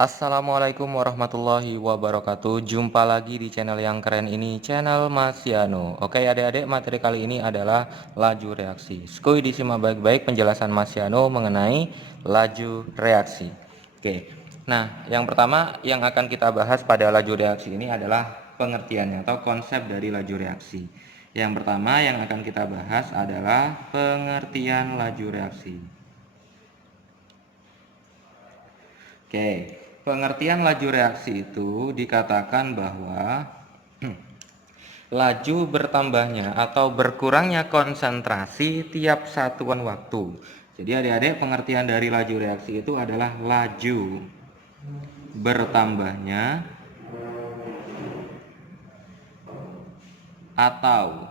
Assalamualaikum warahmatullahi wabarakatuh. Jumpa lagi di channel yang keren ini, channel Mas Yano. Oke adik-adik, materi kali ini adalah laju reaksi. Skuy disimak baik-baik penjelasan Mas Yano mengenai laju reaksi. Oke, nah yang pertama yang akan kita bahas pada laju reaksi ini adalah pengertiannya atau konsep dari laju reaksi. Yang pertama yang akan kita bahas adalah pengertian laju reaksi. Oke, pengertian laju reaksi itu dikatakan bahwa laju bertambahnya atau berkurangnya konsentrasi tiap satuan waktu. Jadi adik-adik, pengertian dari laju reaksi itu adalah laju bertambahnya atau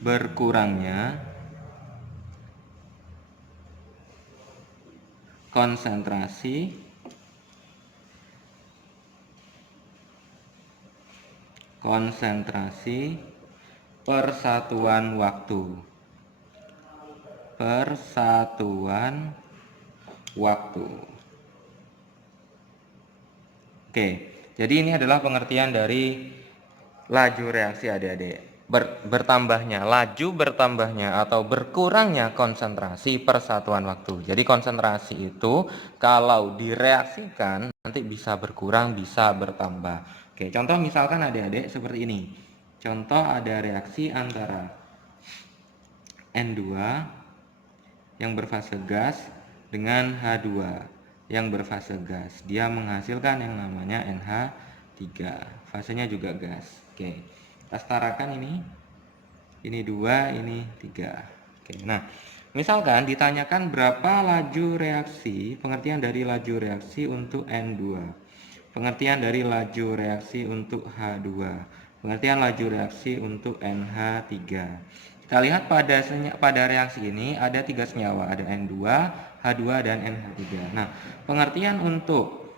berkurangnya konsentrasi persatuan waktu. Oke, jadi ini adalah pengertian dari laju reaksi adik-adik. Laju bertambahnya atau berkurangnya konsentrasi persatuan waktu. Jadi konsentrasi itu kalau direaksikan nanti bisa berkurang, bisa bertambah. Oke, contoh misalkan adik-adik seperti ini. Contoh ada reaksi antara N2 yang berfase gas dengan H2 yang berfase gas. Dia menghasilkan yang namanya NH3. Fasenya juga gas. Oke. Kita setarakan ini 2, ini 3. Oke. Nah, misalkan ditanyakan berapa laju reaksi, pengertian dari laju reaksi untuk N2. Pengertian dari laju reaksi untuk H2. Pengertian laju reaksi untuk NH3. Kita lihat pada reaksi ini ada 3 senyawa, ada N2, H2 dan NH3. Nah, pengertian untuk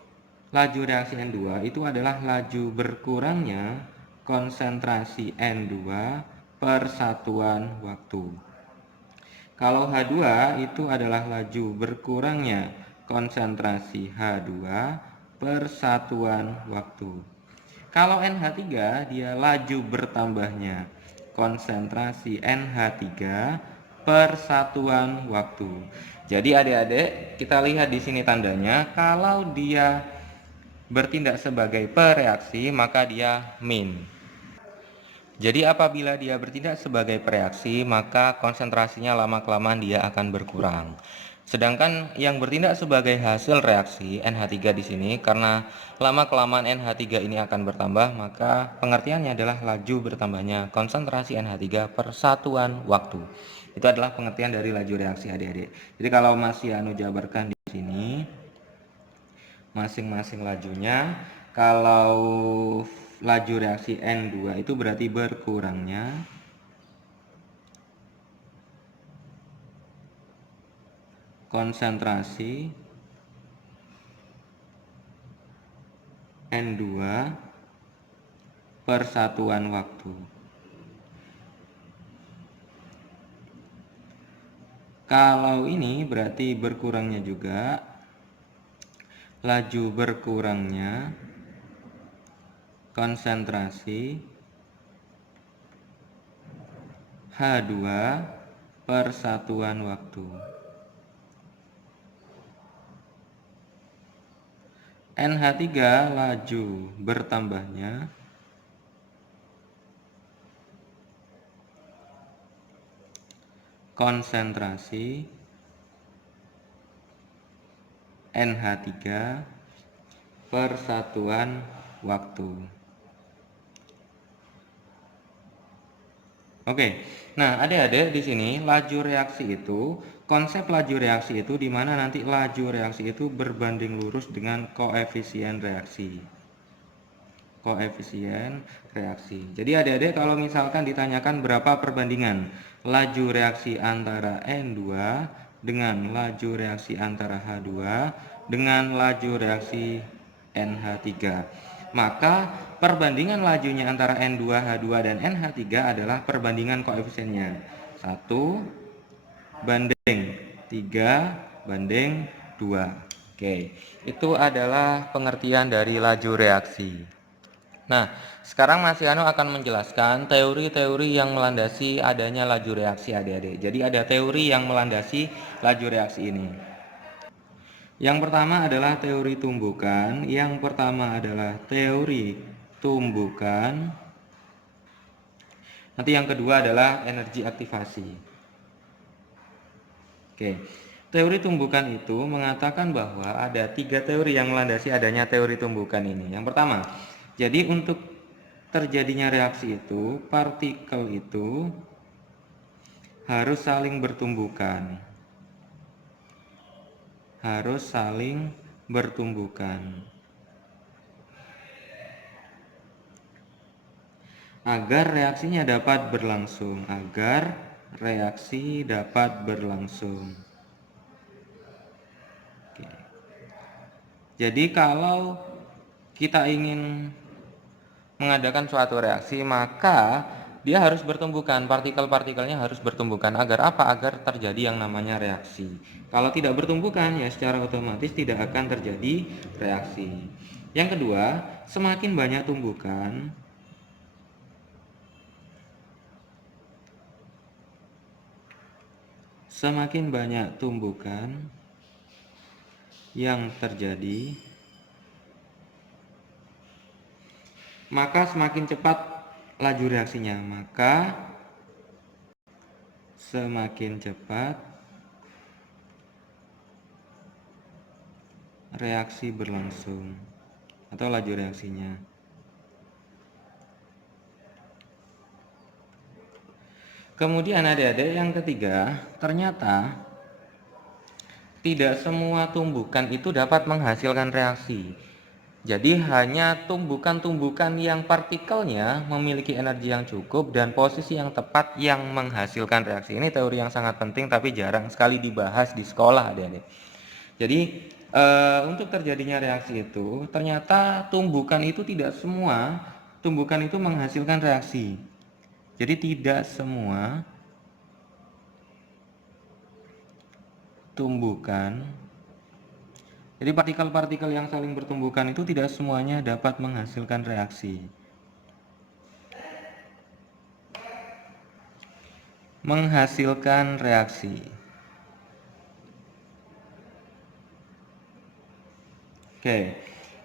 laju reaksi N2 itu adalah laju berkurangnya konsentrasi N2 per satuan waktu. Kalau H2 itu adalah laju berkurangnya konsentrasi H2 per satuan waktu. Kalau NH3 dia laju bertambahnya konsentrasi NH3 per satuan waktu. Jadi adik-adik, kita lihat di sini tandanya, kalau dia bertindak sebagai pereaksi maka dia min. Jadi apabila dia bertindak sebagai pereaksi maka konsentrasinya lama-kelamaan dia akan berkurang. Sedangkan yang bertindak sebagai hasil reaksi NH3 di sini, karena lama-kelamaan NH3 ini akan bertambah, maka pengertiannya adalah laju bertambahnya konsentrasi NH3 per satuan waktu. Itu adalah pengertian dari laju reaksi adik-adik. Jadi kalau Mas Yanu jabarkan di sini masing-masing lajunya, kalau laju reaksi N2 itu berarti berkurangnya konsentrasi N2 per satuan waktu. Kalau ini berarti berkurangnya juga laju berkurangnya konsentrasi H2 per satuan waktu. NH3 laju bertambahnya konsentrasi NH3 per satuan waktu. Oke, nah adik-adik di sini laju reaksi itu, konsep laju reaksi itu di mana nanti laju reaksi itu berbanding lurus dengan koefisien reaksi. Jadi adik-adik kalau misalkan ditanyakan berapa perbandingan laju reaksi antara N2 dengan laju reaksi antara H2 dengan laju reaksi NH3, maka perbandingan lajunya antara N2, H2 dan NH3 adalah perbandingan koefisiennya 1 banding 3 banding 2. Oke, itu adalah pengertian dari laju reaksi. Nah, sekarang Mas Yano akan menjelaskan teori-teori yang melandasi adanya laju reaksi adik-adik. Jadi ada teori yang melandasi laju reaksi ini. Yang pertama adalah teori tumbukan. Yang pertama adalah teori tumbukan. Nanti yang kedua adalah energi aktivasi. Oke, teori tumbukan itu mengatakan bahwa ada 3 teori yang melandasi adanya teori tumbukan ini. Yang pertama, jadi untuk terjadinya reaksi itu, partikel itu harus saling bertumbukan. Harus saling bertumbukan. Agar reaksinya dapat berlangsung. Agar reaksi dapat berlangsung. Oke. Jadi kalau kita ingin mengadakan suatu reaksi, maka dia harus bertumbukan, partikel-partikelnya harus bertumbukan. Agar apa? Agar terjadi yang namanya reaksi. Kalau tidak bertumbukan, ya secara otomatis tidak akan terjadi reaksi. Yang kedua, semakin banyak tumbukan, semakin banyak tumbukan yang terjadi, maka semakin cepat laju reaksinya. Maka semakin cepat reaksi berlangsung atau laju reaksinya. Kemudian adik-adik yang ketiga, ternyata tidak semua tumbukan itu dapat menghasilkan reaksi. Jadi hanya tumbukan-tumbukan yang partikelnya memiliki energi yang cukup dan posisi yang tepat yang menghasilkan reaksi. Ini teori yang sangat penting tapi jarang sekali dibahas di sekolah adik-adik. Jadi untuk terjadinya reaksi itu ternyata tumbukan itu tidak semua tumbukan itu menghasilkan reaksi. Jadi tidak semua tumbukan, jadi partikel-partikel yang saling bertumbukan itu tidak semuanya dapat menghasilkan reaksi. Menghasilkan reaksi. Oke,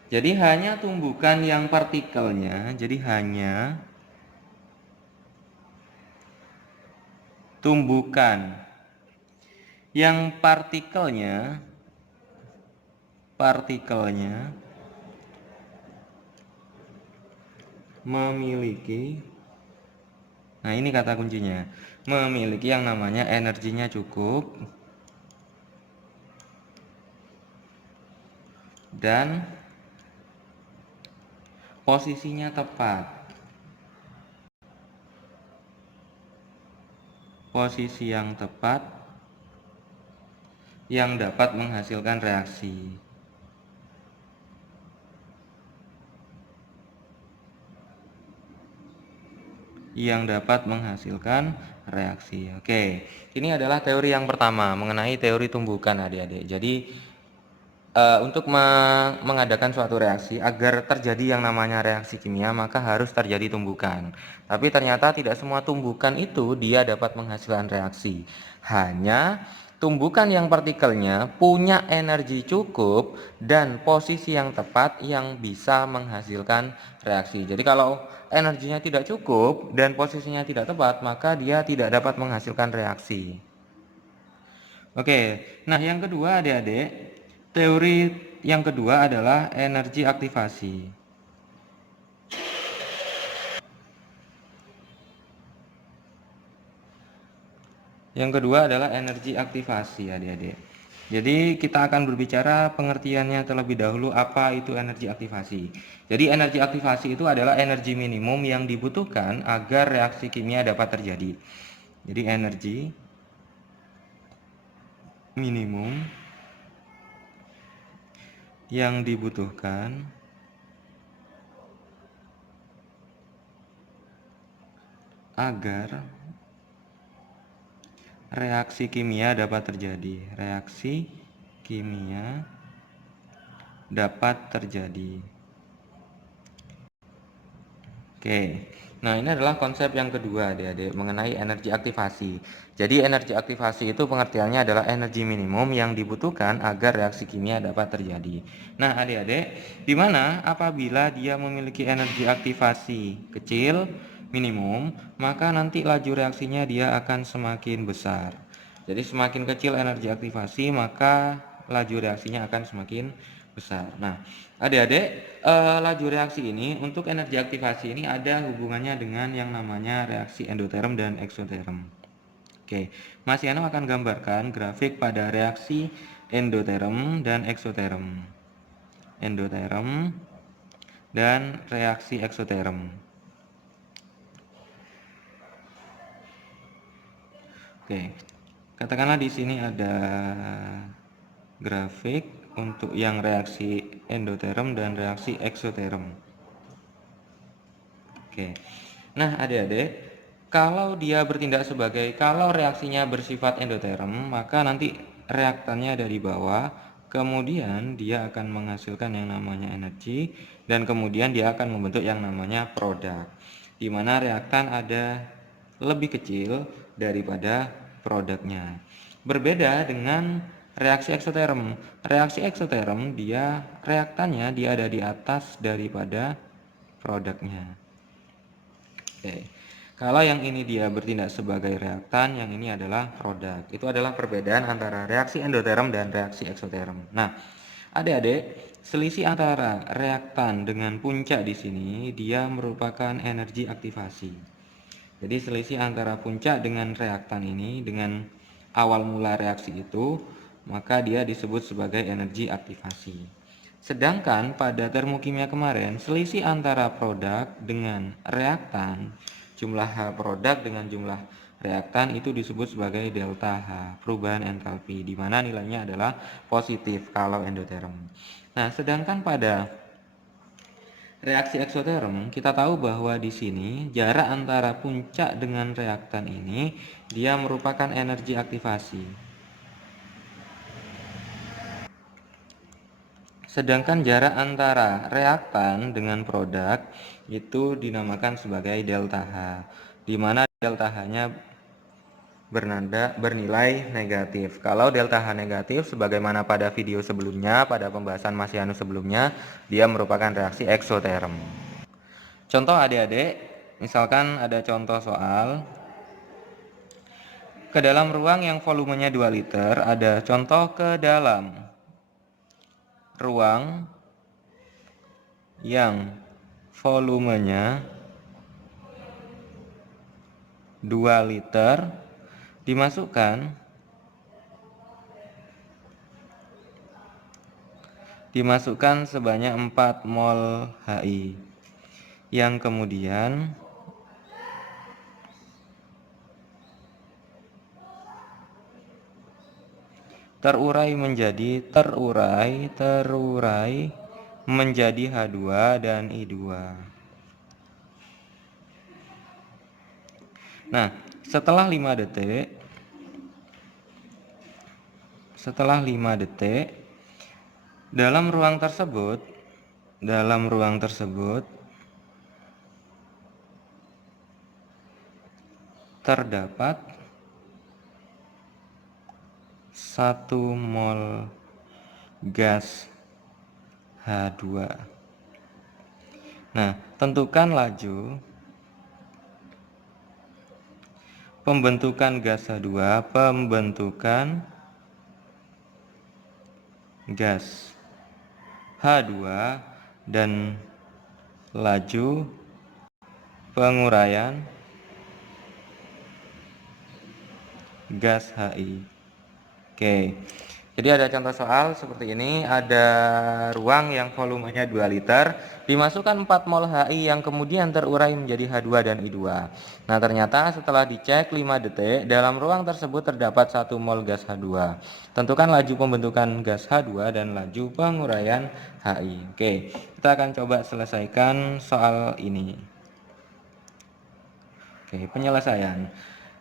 jadi hanya tumbukan yang partikelnya, jadi hanya tumbukan yang partikelnya memiliki, nah ini kata kuncinya, memiliki yang namanya energinya cukup dan posisinya tepat. Posisi yang tepat yang dapat menghasilkan reaksi. Yang dapat menghasilkan reaksi. Oke, ini adalah teori yang pertama mengenai teori tumbukan adik-adik. Jadi untuk mengadakan suatu reaksi agar terjadi yang namanya reaksi kimia maka harus terjadi tumbukan. Tapi ternyata tidak semua tumbukan itu dia dapat menghasilkan reaksi. Hanya tumbukan yang partikelnya punya energi cukup dan posisi yang tepat yang bisa menghasilkan reaksi. Jadi kalau energinya tidak cukup dan posisinya tidak tepat maka dia tidak dapat menghasilkan reaksi. Oke, nah yang kedua adik-adik, teori yang kedua adalah energi aktivasi. Yang kedua adalah energi aktivasi adik-adik. Jadi kita akan berbicara pengertiannya terlebih dahulu apa itu energi aktivasi. Jadi energi aktivasi itu adalah energi minimum yang dibutuhkan agar reaksi kimia dapat terjadi. Jadi energi minimum yang dibutuhkan agar reaksi kimia dapat terjadi. Reaksi kimia dapat terjadi. Oke, nah ini adalah konsep yang kedua adik-adik mengenai energi aktivasi. Jadi energi aktivasi itu pengertiannya adalah energi minimum yang dibutuhkan agar reaksi kimia dapat terjadi. Nah adik-adik, di mana apabila dia memiliki energi aktivasi kecil, minimum, maka nanti laju reaksinya dia akan semakin besar. Jadi semakin kecil energi aktivasi, maka laju reaksinya akan semakin besar. Nah, adik-adik, laju reaksi ini untuk energi aktivasi ini ada hubungannya dengan yang namanya reaksi endoterm dan eksoterm. Oke, Mas Yano akan gambarkan grafik pada reaksi endoterm dan eksoterm. Endoterm dan reaksi eksoterm. Oke, katakanlah di sini ada grafik untuk yang reaksi endoterm dan reaksi eksoterm. Oke. Nah, adik-adik, kalau dia bertindak sebagai kalau reaksinya bersifat endoterm, maka nanti reaktannya ada di bawah, kemudian dia akan menghasilkan yang namanya energi dan kemudian dia akan membentuk yang namanya produk. Di mana reaktan ada lebih kecil daripada produknya. Berbeda dengan reaksi eksoterm. Reaksi eksoterm dia reaktannya dia ada di atas daripada produknya. Oke. Kalau yang ini dia bertindak sebagai reaktan, yang ini adalah produk. Itu adalah perbedaan antara reaksi endoterm dan reaksi eksoterm. Nah, adik-adik, selisih antara reaktan dengan puncak di sini dia merupakan energi aktivasi. Jadi selisih antara puncak dengan reaktan ini dengan awal mula reaksi itu, maka dia disebut sebagai energi aktivasi. Sedangkan pada termokimia kemarin, selisih antara produk dengan reaktan, jumlah H produk dengan jumlah reaktan itu disebut sebagai delta H, perubahan entalpi, di mana nilainya adalah positif kalau endoterm. Nah, sedangkan pada reaksi eksoterm, kita tahu bahwa di sini jarak antara puncak dengan reaktan ini dia merupakan energi aktivasi. Sedangkan jarak antara reaktan dengan produk itu dinamakan sebagai delta H, di mana delta H-nya bernilai negatif. Kalau delta H negatif, sebagaimana pada video sebelumnya, pada pembahasan Mas Yanu sebelumnya, dia merupakan reaksi eksoterm. Contoh adik-adik, misalkan ada contoh soal, ke dalam ruang yang volumenya 2 liter, ada contoh ke dalam ruang yang volumenya 2 liter, dimasukkan sebanyak 4 mol HI, yang kemudian terurai menjadi H2 dan I2. Nah, setelah 5 detik dalam ruang tersebut terdapat 1 mol gas H2. Nah, tentukan laju pembentukan gas H2, dan laju penguraian gas HI. Oke. Jadi ada contoh soal seperti ini, ada ruang yang volumenya 2 liter, dimasukkan 4 mol HI yang kemudian terurai menjadi H2 dan I2. Nah, ternyata setelah dicek 5 detik, dalam ruang tersebut terdapat 1 mol gas H2. Tentukan laju pembentukan gas H2 dan laju penguraian HI. Oke, kita akan coba selesaikan soal ini. Oke, penyelesaian.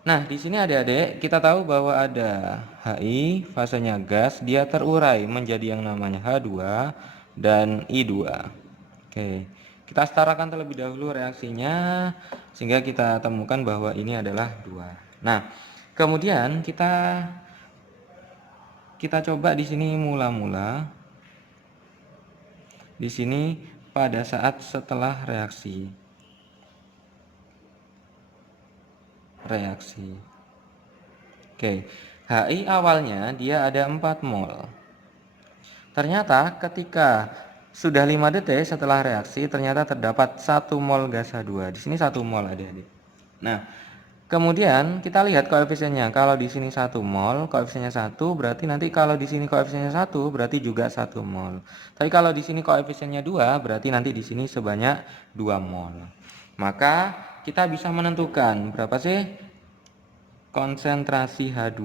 Nah, di sini adik-adik, kita tahu bahwa ada HI, fasenya gas, dia terurai menjadi yang namanya H2, dan I2. Oke, kita setarakan terlebih dahulu reaksinya sehingga kita temukan bahwa ini adalah 2. Nah, kemudian kita coba di sini mula-mula. Di sini pada saat setelah reaksi. Oke, HI awalnya dia ada 4 mol. Ternyata ketika sudah 5 detik setelah reaksi, ternyata terdapat 1 mol gas H2. Di sini 1 mol adik-adik. Nah, kemudian kita lihat koefisiennya. Kalau di sini 1 mol, koefisiennya 1, berarti nanti kalau di sini koefisiennya 1, berarti juga 1 mol. Tapi kalau di sini koefisiennya 2, berarti nanti di sini sebanyak 2 mol. Maka kita bisa menentukan berapa sih konsentrasi H2.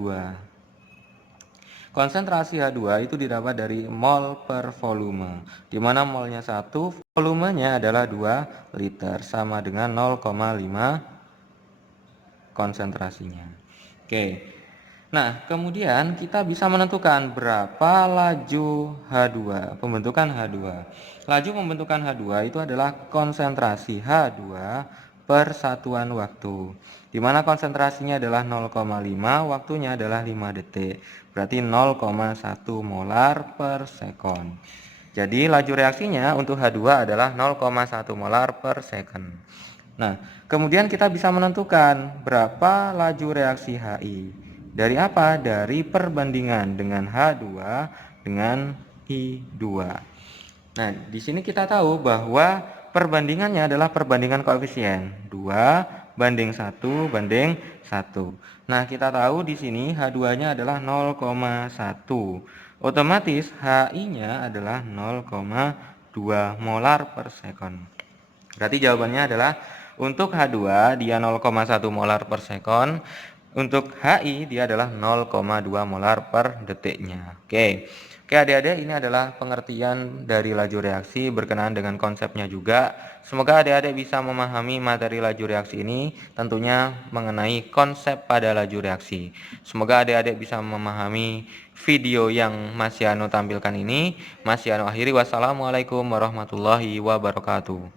Konsentrasi H2 itu didapat dari mol per volume, di mana molnya 1, volumenya adalah 2 liter, sama dengan 0,5 konsentrasinya. Oke, nah kemudian kita bisa menentukan berapa laju H2, pembentukan H2. Laju pembentukan H2 itu adalah konsentrasi H2 per satuan waktu, di mana konsentrasinya adalah 0,5, waktunya adalah 5 detik, berarti 0,1 molar per sekon. Jadi laju reaksinya untuk H2 adalah 0,1 molar per second. Nah, kemudian kita bisa menentukan berapa laju reaksi HI. Dari apa? Dari perbandingan dengan H2 dengan I2. Nah, di sini kita tahu bahwa perbandingannya adalah perbandingan koefisien 2 banding 1 banding 1. Nah, kita tahu di sini H2-nya adalah 0,1. Otomatis HI-nya adalah 0,2 molar per sekon. Berarti jawabannya adalah untuk H2 dia 0,1 molar per sekon. Untuk HI dia adalah 0,2 molar per detiknya. Oke adik-adik, ini adalah pengertian dari laju reaksi berkenaan dengan konsepnya juga. Semoga adik-adik bisa memahami materi laju reaksi ini, tentunya mengenai konsep pada laju reaksi. Semoga adik-adik bisa memahami video yang Mas Yano tampilkan ini. Mas Yano akhiri, wassalamualaikum warahmatullahi wabarakatuh.